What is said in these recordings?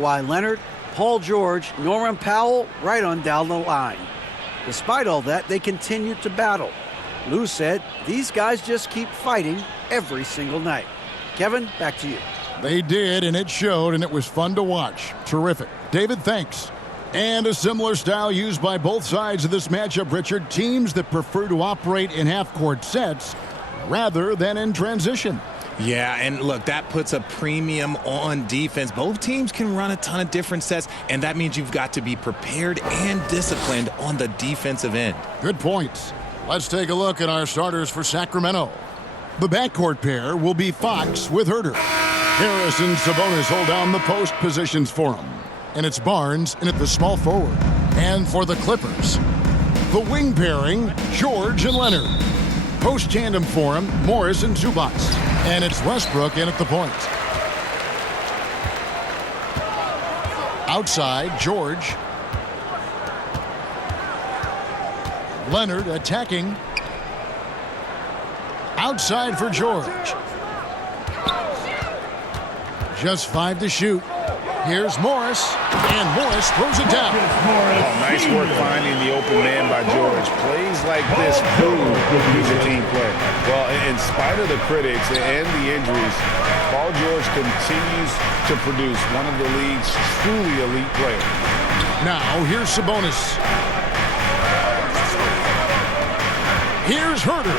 Kwai Leonard, Paul George, Norman Powell right on down the line. Despite all that, they continued to battle. Lou said these guys just keep fighting every single night. Kevin, back to you. They did, and it showed, and it was fun to watch. Terrific. David, thanks. And a similar style used by both sides of this matchup, Richard. Teams that prefer to operate in half-court sets rather than in transition. Yeah, and look, that puts a premium on defense. Both teams can run a ton of different sets, and that means you've got to be prepared and disciplined on the defensive end. Good points. Let's take a look at our starters for Sacramento. The backcourt pair will be Fox with Herter. Harris and Sabonis hold down the post positions for him. And it's Barnes in at the small forward. And for the Clippers, the wing pairing, George and Leonard. Post tandem for him, Morris and Zubac. And it's Westbrook in at the point. Outside, George. Leonard attacking. Outside for George. Just 5 to shoot. Here's Morris, and Morris throws it down. Oh, nice work finding the open man by George. Plays like this prove he's a team player. Well, in spite of the critics and the injuries, Paul George continues to produce one of the league's truly elite players. Now, here's Sabonis. Here's Herter.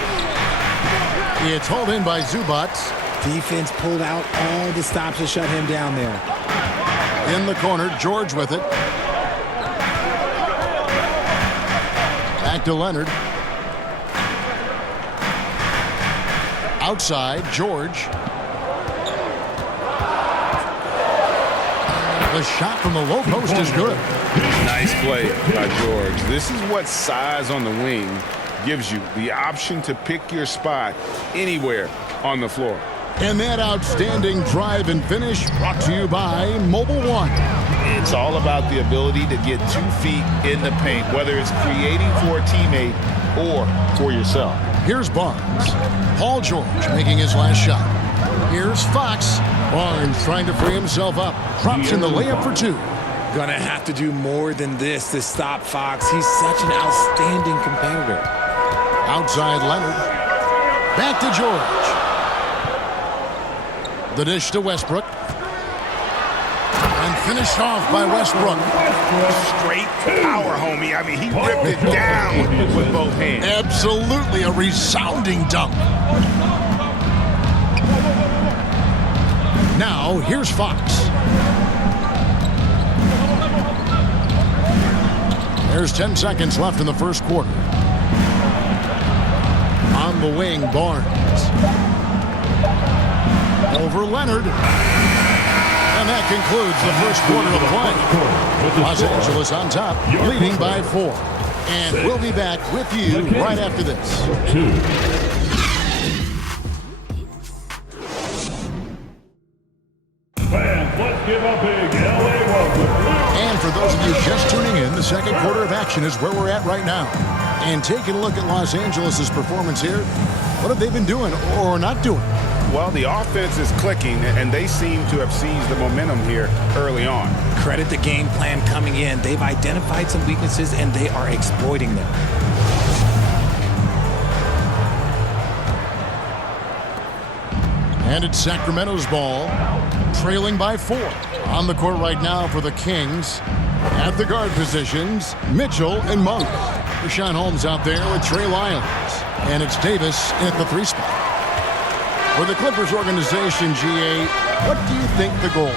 It's hauled in by Zubac. Defense pulled out all the stops to shut him down there. In the corner, George with it. Back to Leonard. Outside, George. The shot from the low post is good. Nice play by George. This is what size on the wing gives you. The option to pick your spot anywhere on the floor. And that outstanding drive and finish brought to you by Mobile One. It's all about the ability to get 2 feet in the paint, whether it's creating for a teammate or for yourself. Here's Barnes. Paul George making his last shot. Here's Fox. Barnes trying to free himself up. Drops in the layup for 2. Gonna have to do more than this to stop Fox. He's such an outstanding competitor. Outside Leonard. Back to George. The dish to Westbrook. And finished off by Westbrook. Straight power, homie. I mean, he ripped it down with both hands. Absolutely a resounding dunk. Now, here's Fox. There's 10 seconds left in the first quarter. On the wing, Barnes. Over Leonard. And that concludes the first quarter of play. Los Angeles on top, leading by 4. And we'll be back with you right after this. Fans, let's give a big LA welcome. And for those of you just tuning in, the second quarter of action is where we're at right now. And taking a look at Los Angeles' performance here, what have they been doing or not doing? Well, the offense is clicking, and they seem to have seized the momentum here early on. Credit the game plan coming in. They've identified some weaknesses, and they are exploiting them. And it's Sacramento's ball, trailing by 4. On the court right now for the Kings. At the guard positions, Mitchell and Monk. Rashawn Holmes out there with Trey Lyons. And it's Davis at the 3 spot. For the Clippers organization, GA, what do you think the goal is?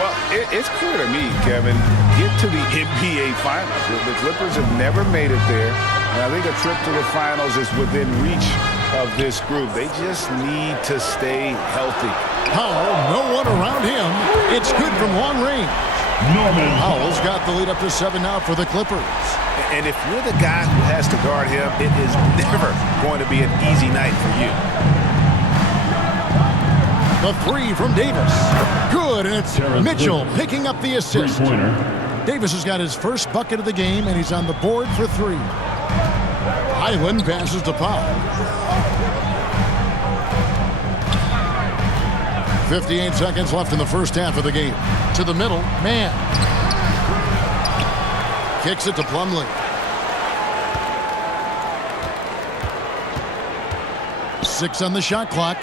Well, it's clear to me, Kevin, get to the NBA Finals. The Clippers have never made it there, and I think a trip to the Finals is within reach of this group. They just need to stay healthy. Powell, no one around him. It's good from long range. Powell's got the lead up to 7 now for the Clippers. And if you're the guy who has to guard him, it is never going to be an easy night for you. The 3 from Davis. Good, and it's Mitchell picking up the assist. Davis has got his first bucket of the game, and he's on the board for 3. Highland passes to Powell. 58 seconds left in the first half of the game. To the middle, man. Kicks it to Plumlee. 6 on the shot clock.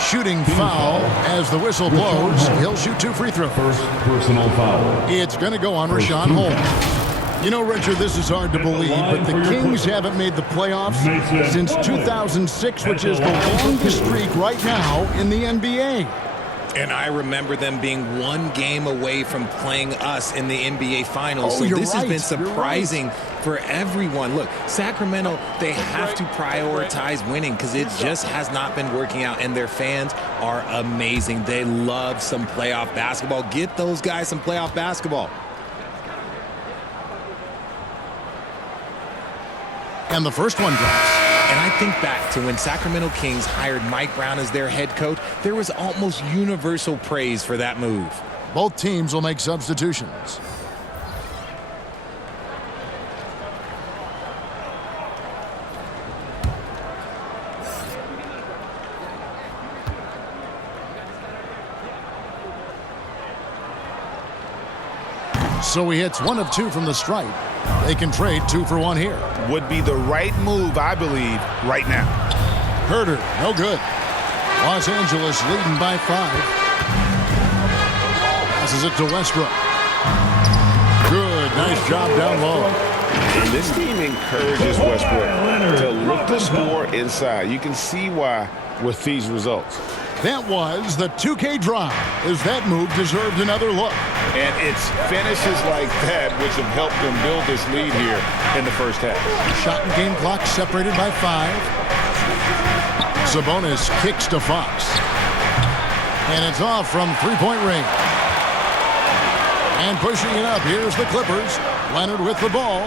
Shooting foul as the whistle blows. He'll shoot 2 free throws. First personal foul. It's going to go on Rashawn Holmes. You know, Richard, this is hard to believe, but the Kings haven't made the playoffs since 2006, which is the longest streak right now in the NBA. And I remember them being 1 game away from playing us in the NBA Finals. Oh, so this right. has been surprising for everyone. Look, Sacramento, they have to prioritize winning because it just has not been working out. And their fans are amazing. They love some playoff basketball. Get those guys some playoff basketball. And the first one drops. And I think back to when Sacramento Kings hired Mike Brown as their head coach, there was almost universal praise for that move. Both teams will make substitutions. So he hits 1 of 2 from the stripe. They can trade 2 for 1 here. Would be the right move, I believe, right now. Herter, no good. Los Angeles leading by 5. Passes it to Westbrook. Good, nice job down low. And this team encourages Westbrook to look to score inside. You can see why with these results. That was the 2K drive, as that move deserved another look. And it's finishes like that which have helped them build this lead here in the first half. Shot and game clock separated by 5. Sabonis kicks to Fox. And it's off from three-point range. And pushing it up, here's the Clippers. Leonard with the ball.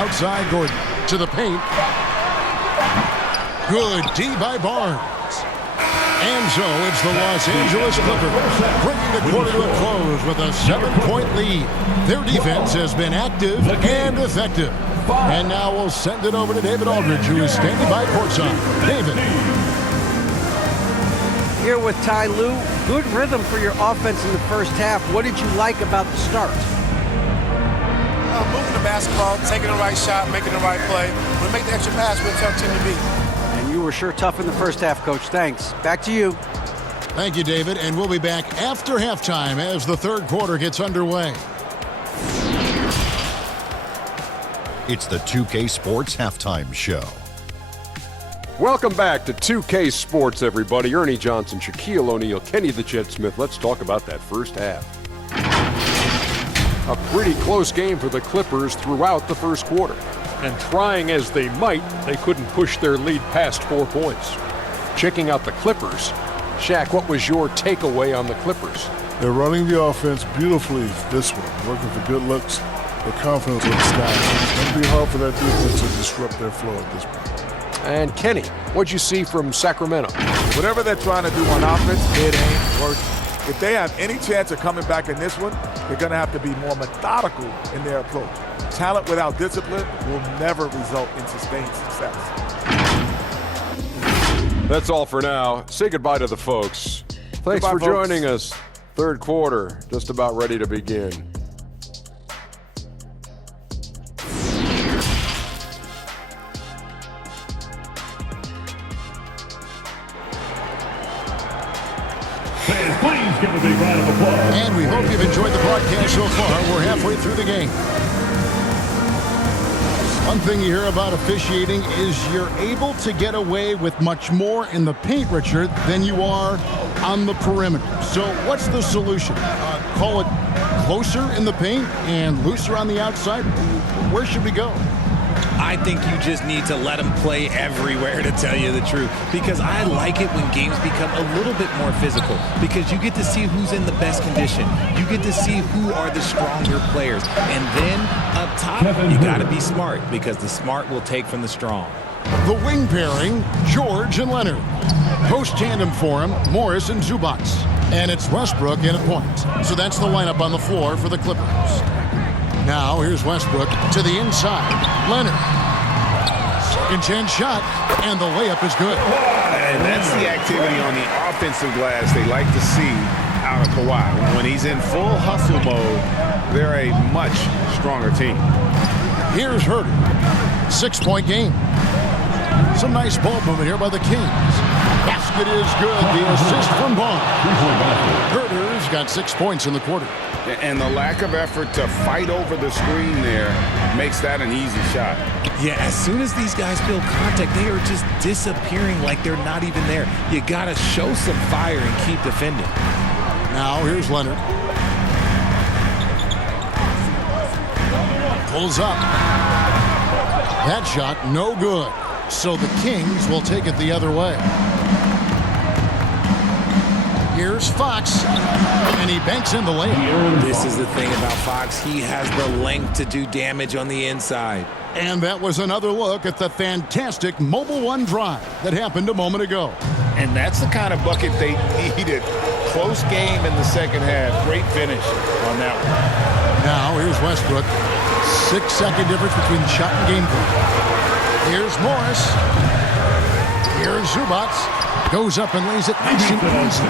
Outside Gordon to the paint. Good D by Barnes. And so it's the Los Angeles Clippers bringing the quarter to a close with a 7-point lead. Their defense has been active and effective. And now we'll send it over to David Aldridge, who is standing by courtside. David. Here with Ty Lue, good rhythm for your offense in the first half. What did you like about the start? Moving the basketball, taking the right shot, making the right play. When we make the extra pass, we're a tough team to beat. And you were sure tough in the first half, Coach. Thanks. Back to you. Thank you, David. And we'll be back after halftime as the third quarter gets underway. It's the 2K Sports Halftime Show. Welcome back to 2K Sports, everybody. Ernie Johnson, Shaquille O'Neal, Kenny the Jet Smith. Let's talk about that first half. A pretty close game for the Clippers throughout the first quarter. And trying as they might, they couldn't push their lead past 4 points. Checking out the Clippers, Shaq, what was your takeaway on the Clippers? They're running the offense beautifully this one, working for good looks, the confidence of the style. It's going to be hard for that defense to disrupt their flow at this point. And Kenny, what'd you see from Sacramento? Whatever they're trying to do on offense, it ain't working. If they have any chance of coming back in this one, they're going to have to be more methodical in their approach. Talent without discipline will never result in sustained success. That's all for now. Say goodbye to the folks. Thanks Goodbye, for folks. joining us. Third quarter, just about ready to begin. Fans, please give a big round of applause. And we hope you've enjoyed the broadcast so far. We're halfway through the game. One thing you hear about officiating is you're able to get away with much more in the paint, Richard, than you are on the perimeter. So what's the solution? Call it closer in the paint and looser on the outside? Where should we go? I think you just need to let them play everywhere, to tell you the truth, because I like it when games become a little bit more physical, because you get to see who's in the best condition. You get to see who are the stronger players. And then up top, you got to be smart, because the smart will take from the strong. The wing pairing, George and Leonard. Post tandem for him, Morris and Zubac. And it's Westbrook in at point. So that's the lineup on the floor for the Clippers. Now here's Westbrook to the inside. Leonard. Second chance shot, and the layup is good. And that's the activity on the offensive glass they like to see out of Kwai. When he's in full hustle mode, they're a much stronger team. Here's Herder. 6-point game. Some nice ball movement here by the Kings. Basket is good. The assist from Bond. Herder's got 6 points in the quarter. And the lack of effort to fight over the screen there makes that an easy shot. Yeah, as soon as these guys feel contact, they are just disappearing like they're not even there. You got to show some fire and keep defending. Now here's Leonard. Pulls up. That shot no good. So the Kings will take it the other way. Here's Fox, and he banks in the layup. This is the thing about Fox. He has the length to do damage on the inside. And that was another look at the fantastic Mobile One drive that happened a moment ago. And that's the kind of bucket they needed. Close game in the second half. Great finish on that one. Now here's Westbrook. 6-second difference between the shot and game clock. Here's Morris. Here's Zubac. Goes up and lays it nice and easy.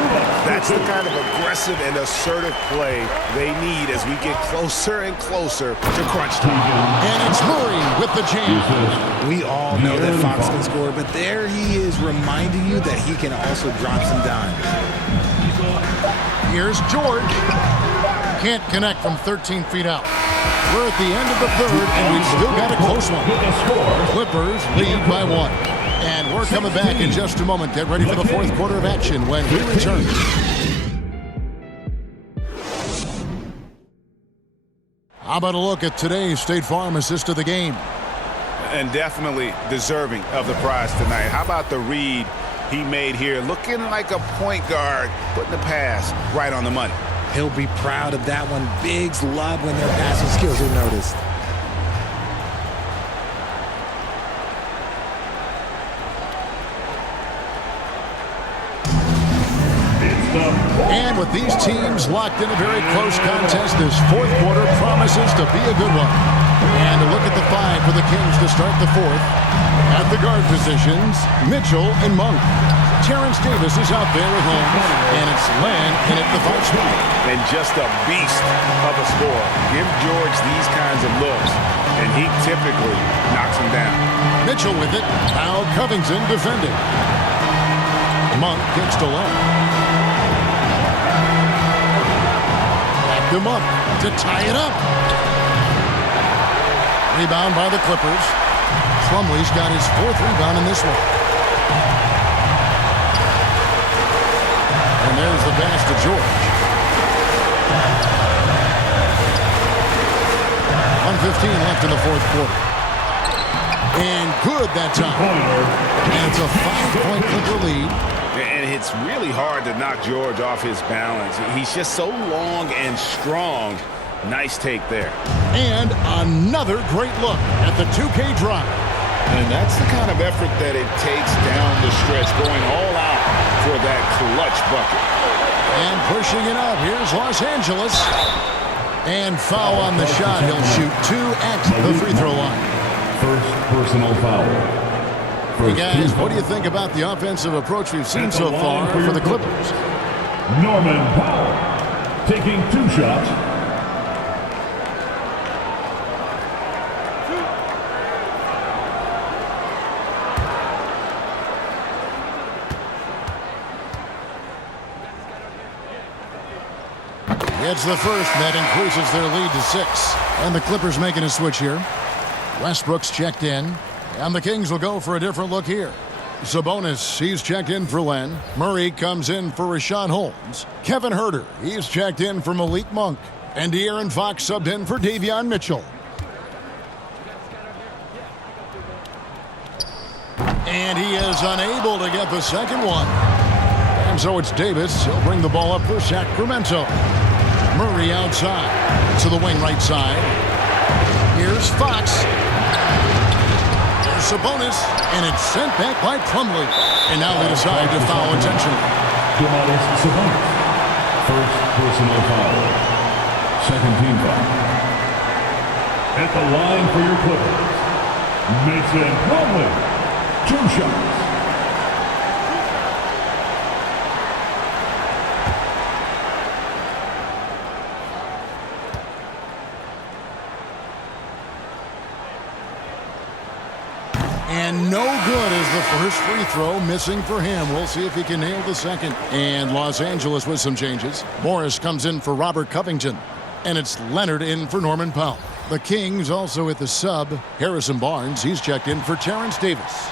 That's the kind of aggressive and assertive play they need as we get closer and closer to crunch time. And it's Murray with the jam. We all know that Fox can score, but there he is reminding you that he can also drop some dimes. Here's George. Can't connect from 13 feet out. We're at the end of the third, and we've still got a close one. Clippers lead by 1. And we're coming back in just a moment. Get ready for the fourth quarter of action when we return. How about a look at today's State Farm assist of the game? And definitely deserving of the prize tonight. How about the read he made here? Looking like a point guard, putting the pass right on the money. He'll be proud of that one. Bigs love when their passing skills are noticed. And with these teams locked in a very close contest, this fourth quarter promises to be a good one. And a look at the 5 for the Kings to start the fourth. At the guard positions, Mitchell and Monk. Terrence Davis is out there with Holmes, and it's Len in at the 5 spot. And just a beast of a scorer. Give George these kinds of looks, and he typically knocks them down. Mitchell with it. Now Covington defending. Monk kicks to Len. Them up to tie it up. Rebound by the Clippers. Plumlee's got his 4th rebound in this one. And there's the pass to George. 1:15 left in the fourth quarter. And good that time. And it's a 5-point Clipper lead. And it's really hard to knock George off his balance. He's just so long and strong. Nice take there. And another great look at the 2K drive. And that's the kind of effort that it takes down the stretch, going all out for that clutch bucket. And pushing it up, here's Los Angeles. And foul on the shot. He'll shoot 2 at the free throw line. First personal foul. Hey guys, what do you think about the offensive approach we've seen so far for the Clippers? Norman Powell taking 2 shots. It's the first that increases their lead to 6. And the Clippers making a switch here. Westbrook's checked in. And the Kings will go for a different look here. Sabonis, he's checked in for Len. Murray comes in for Rashawn Holmes. Kevin Herder, he's checked in for Malik Monk. And De'Aaron Fox subbed in for Davion Mitchell. And he is unable to get the second one. And so it's Davis. He'll bring the ball up for Sacramento. Murray outside to the wing right side. Here's Fox. Sabonis, and it's sent back by Plumlee. And now they decide to foul intentionally. Sabonis. First personal foul. Second team foul. At the line for your Clippers, Mason Plumlee. 2 shots. And no good as the first free throw missing for him. We'll see if he can nail the second. And Los Angeles with some changes. Morris comes in for Robert Covington. And it's Leonard in for Norman Powell. The Kings also at the sub. Harrison Barnes, he's checked in for Terrence Davis.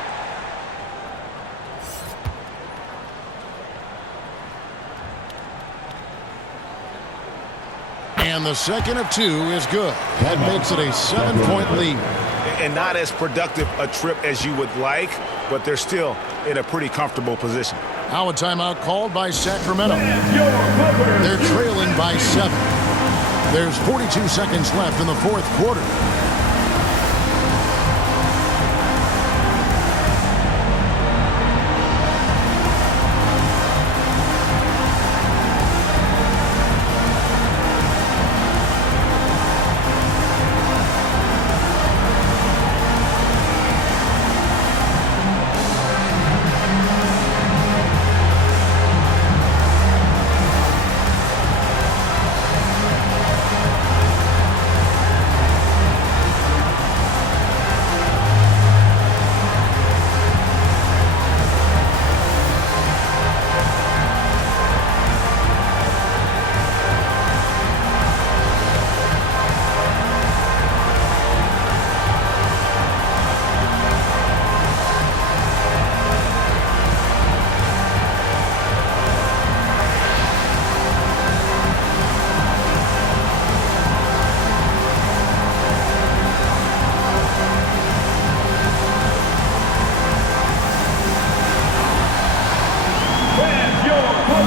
And the second of two is good. That makes it a 7-point lead. And not as productive a trip as you would like, but they're still in a pretty comfortable position. Now a timeout called by Sacramento. They're trailing by 7. There's 42 seconds left in the fourth quarter.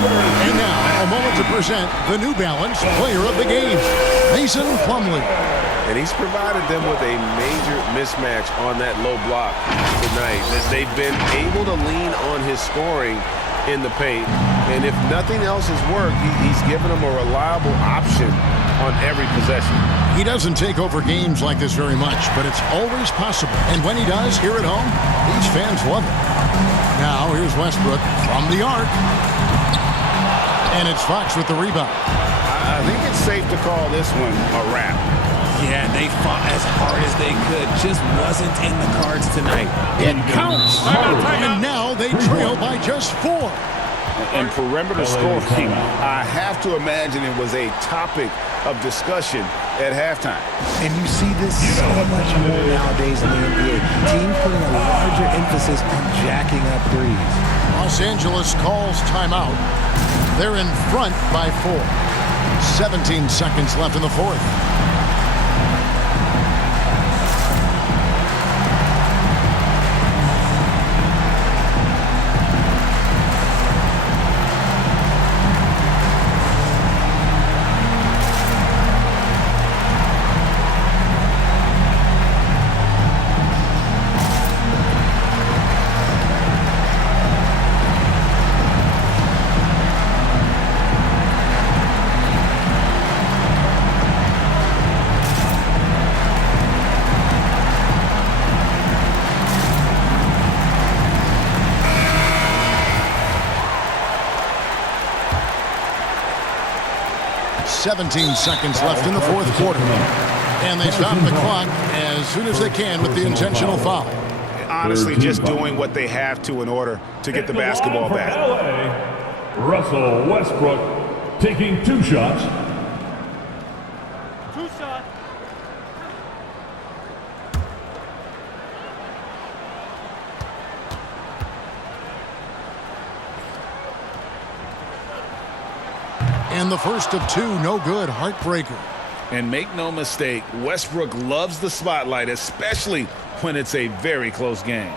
And now, a moment to present the New Balance Player of the Game, Mason Plumlee. And he's provided them with a major mismatch on that low block tonight. They've been able to lean on his scoring in the paint. And if nothing else has worked, he's given them a reliable option on every possession. He doesn't take over games like this very much, but it's always possible. And when he does, here at home, these fans love it. Now, here's Westbrook from the arc. And it's Fox with the rebound. I think it's safe to call this one a wrap. Yeah, they fought as hard as they could. Just wasn't in the cards tonight. It counts. And now they trail by just 4. And perimeter scoring, I have to imagine it was a topic of discussion at halftime. And you see this so much more nowadays in the NBA. Teams putting a larger emphasis on jacking up threes. Los Angeles calls timeout. They're in front by 4. 17 seconds left in the fourth. .17 seconds left in the fourth quarter. And they stop the clock as soon as they can with the intentional foul. Honestly, just doing what they have to in order to get the basketball back. LA, Russell Westbrook taking 2 shots. 2 shots. And the first of 2, no good, heartbreaker. And make no mistake, Westbrook loves the spotlight, especially when it's a very close game.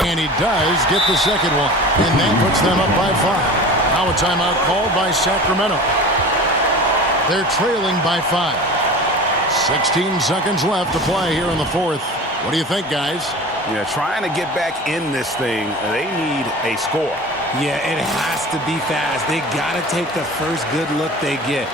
And he does get the second one. And that puts them up by 5. Now a timeout called by Sacramento. They're trailing by 5. 16 seconds left to play here in the fourth. What do you think, guys? Yeah, trying to get back in this thing, they need a score. Yeah, it has to be fast. They got to take the first good look they get.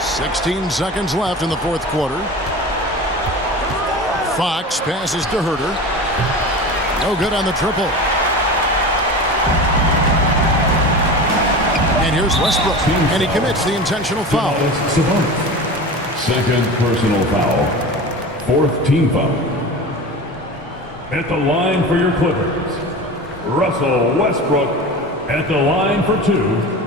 .16 seconds left in the fourth quarter. Fox passes to Herter. No good on the triple. And here's Westbrook, and he commits the intentional foul. Second personal foul. Fourth team foul. At the line for your Clippers, Russell Westbrook at the line for 2.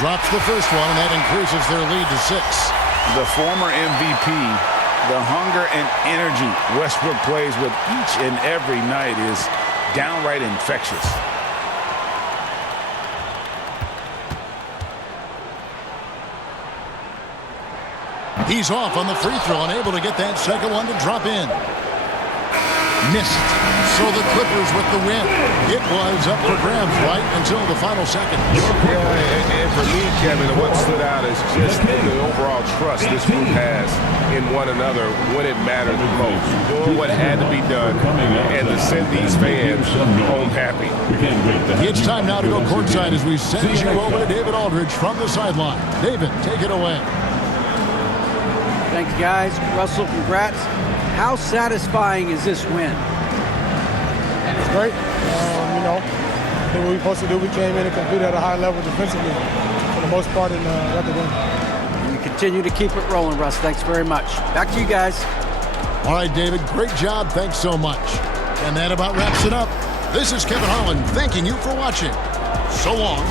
Drops the first one, and that increases their lead to 6. The former MVP, the hunger and energy Westbrook plays with each and every night is downright infectious. He's off on the free throw, unable to get that second one to drop in. Missed. So the Clippers with the win. It was up for grabs right until the final seconds. Yeah, and for me, Kevin, what stood out is just the overall trust this group has in one another when it mattered the most. Doing what had to be done and to send these fans home happy. It's time now to go courtside as we send you over to David Aldridge from the sideline. David, take it away. Thanks, guys. Russell, congrats. How satisfying is this win? It's great. You know, I think what we're supposed to do, we came in and competed at a high level defensively for the most part and got the win. You continue to keep it rolling, Russ. Thanks very much. Back to you guys. All right, David, great job. Thanks so much. And that about wraps it up. This is Kevin Harlan thanking you for watching. So long.